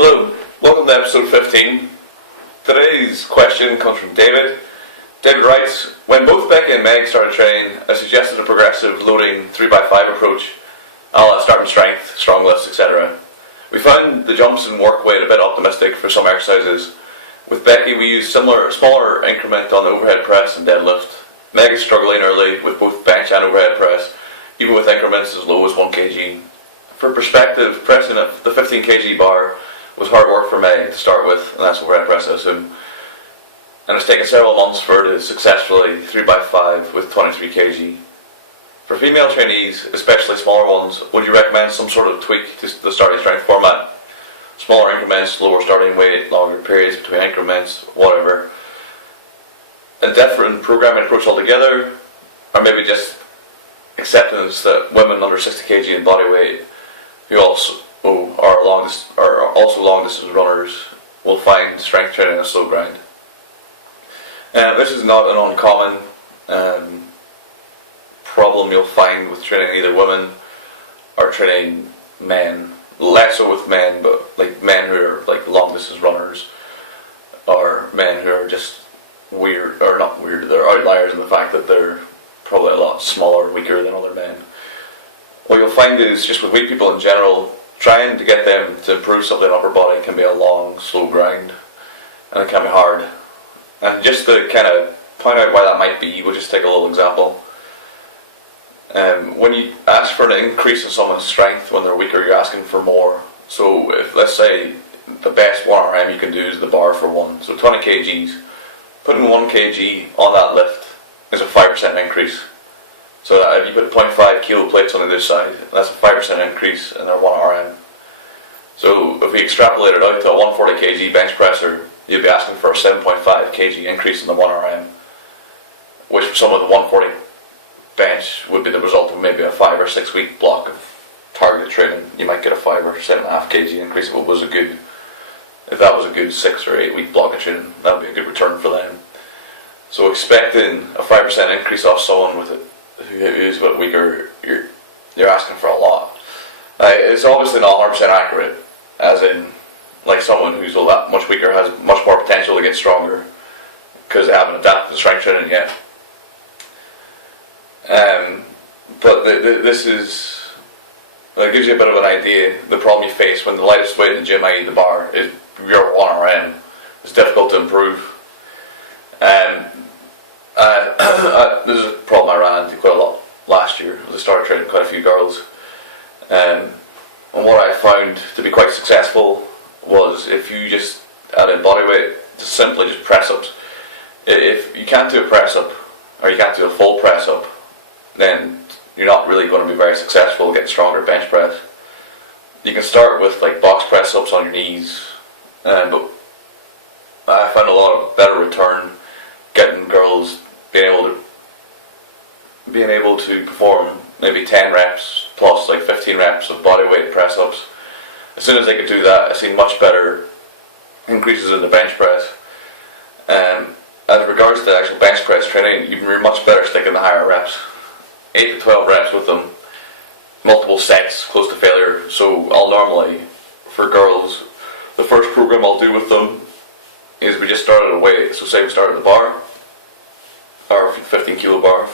Hello, welcome to episode 15. Today's question comes from David. David writes, when both Becky and Meg started training, I suggested a progressive loading 3x5 approach, a la starting strength, strong lifts, etc. We found the jumps and work weight a bit optimistic for some exercises. With Becky we used smaller increment on the overhead press and deadlift. Meg is struggling early with both bench and overhead press, even with increments as low as 1 kg. For perspective, pressing the 15 kg bar was hard work for Meg to start with, and that's overhead press I assume. And it's taken several months for her to successfully 3x5 with 23 kg. For female trainees, especially smaller ones, would you recommend some sort of tweak to the starting strength format? Smaller increments, lower starting weight, longer periods between increments, whatever. A different programming approach altogether, or maybe just acceptance that women under 60 kg in body weight who also are long distance runners will find strength training a slow grind. This is not an uncommon problem you'll find with training either women or training men. Less so with men, but like men who are like long distance runners, or men who are just weird, or not weird, they're outliers in the fact that they're probably a lot smaller, weaker than other men. What you'll find is, just with weak people in general, trying to get them to improve something in upper body can be a long, slow grind, and it can be hard. And just to kind of point out why that might be, we'll just take a little example. When you ask for an increase in someone's strength when they're weaker, you're asking for more. So if, let's say, the best 1RM you can do is the bar for 1, so 20 kgs, putting 1 kg on that lift is a 5% increase. So that if you put 0.5 kilo plates on the other side, that's a 5% increase in their 1RM. So if we extrapolate it out to a 140 kg bench presser, you'd be asking for a 7.5 kg increase in the 1RM, which for some of the 140 bench would be the result of maybe a 5 or 6 week block of targeted training. You might get a 5 or 7.5 kg increase if that was a good 6 or 8 week block of training. That would be a good return for them. So expecting a 5% increase off someone who is a bit weaker, you're asking for a lot. It's obviously not 100% accurate, as in, like, someone who's a lot much weaker has much more potential to get stronger because they haven't adapted to strength training yet. But this gives you a bit of an idea. The problem you face when the lightest weight in the gym, i.e. the bar, is your 1RM. It's difficult to improve. This is a problem I ran into quite a lot last year as I started training quite a few girls. And what I found to be quite successful was if you just add in body weight, simply just press ups. If you can't do a press up, or you can't do a full press up, then you're not really going to be very successful getting stronger bench press. You can start with like box press ups on your knees, but I found a lot of better return getting girls being able to perform maybe 10 reps plus like 15 reps of body weight press ups. As soon as they could do that, I see much better increases in the bench press. As regards to the actual bench press training, you're much better sticking the higher reps. 8 to 12 reps with them, multiple sets, close to failure. So I'll normally, for girls, the first program I'll do with them is we just start at a weight. So say we start at the bar, or 15 kilo bar,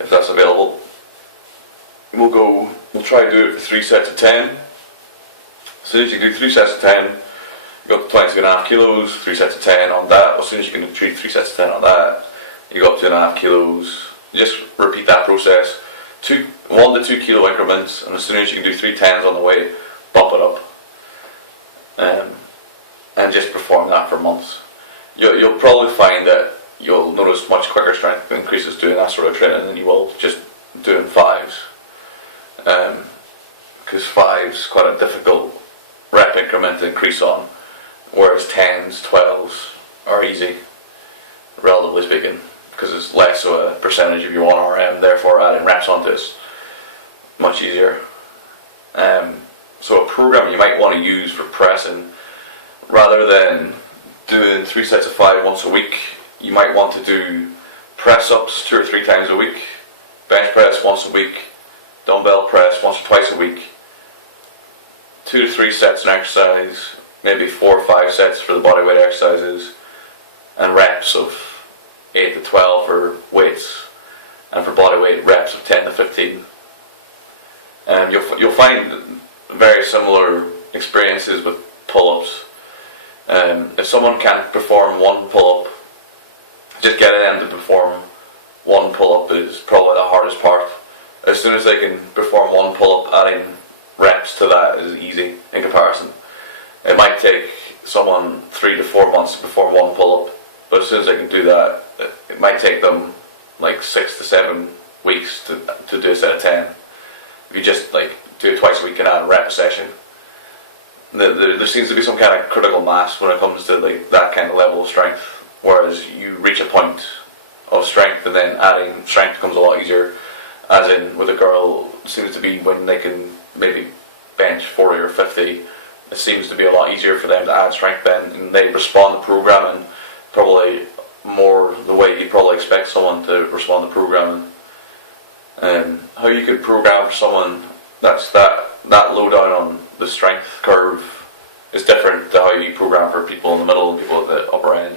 if that's available. We'll try to do it for 3 sets of 10. As soon as you do 3 sets of 10, you go up to 22.5 kilos, 3 sets of 10 on that. As soon as you can do 3 sets of 10 on that, you go up to 2.5 kilos. Just repeat that process, 1 to 2 kilo increments, and as soon as you can do 3 tens on the weight, bump it up, and just perform that for months. You'll probably find that you'll notice much quicker strength increases doing that sort of training than you will just doing 5s, because 5's quite a difficult rep increment to increase on, whereas 10s, 12s are easy, relatively speaking, because it's less of a percentage of your 1RM, therefore adding reps onto it's much easier. So a program you might want to use for pressing, rather than doing 3 sets of 5 once a week, you might want to do press ups 2 or 3 times a week, bench press once a week, dumbbell press once or twice a week, 2 to 3 sets in exercise, maybe 4 or 5 sets for the bodyweight exercises, and reps of 8 to 12 for weights, and for bodyweight reps of 10 to 15. You'll find very similar experiences with pull-ups. If someone can't perform one pull-up, just getting them to perform one pull-up is probably the hardest part. As soon as they can perform one pull-up, adding reps to that is easy in comparison. It might take someone 3 to 4 months to perform one pull-up, but as soon as they can do that, it might take them like 6 to 7 weeks to do a set of 10. If you just like do it twice a week and add a rep session. There seems to be some kind of critical mass when it comes to like that kind of level of strength, whereas you reach a point of strength and then adding strength becomes a lot easier. As in with a girl, it seems to be when they can maybe bench 40 or 50, it seems to be a lot easier for them to add strength then, and they respond to programming probably more the way you'd probably expect someone to respond to programming. How you could program for someone that's that low down on the strength curve is different to how you program for people in the middle and people at the upper end.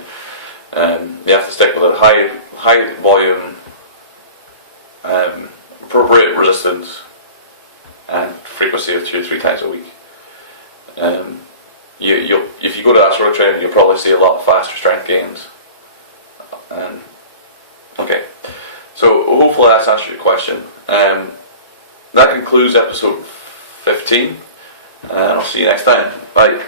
You have to stick with a high volume, appropriate resistance, and frequency of 2 or 3 times a week. If you go to that sort of training, you'll probably see a lot faster strength gains. Okay, so hopefully that's answered your question. That concludes episode 15, and I'll see you next time. Bye.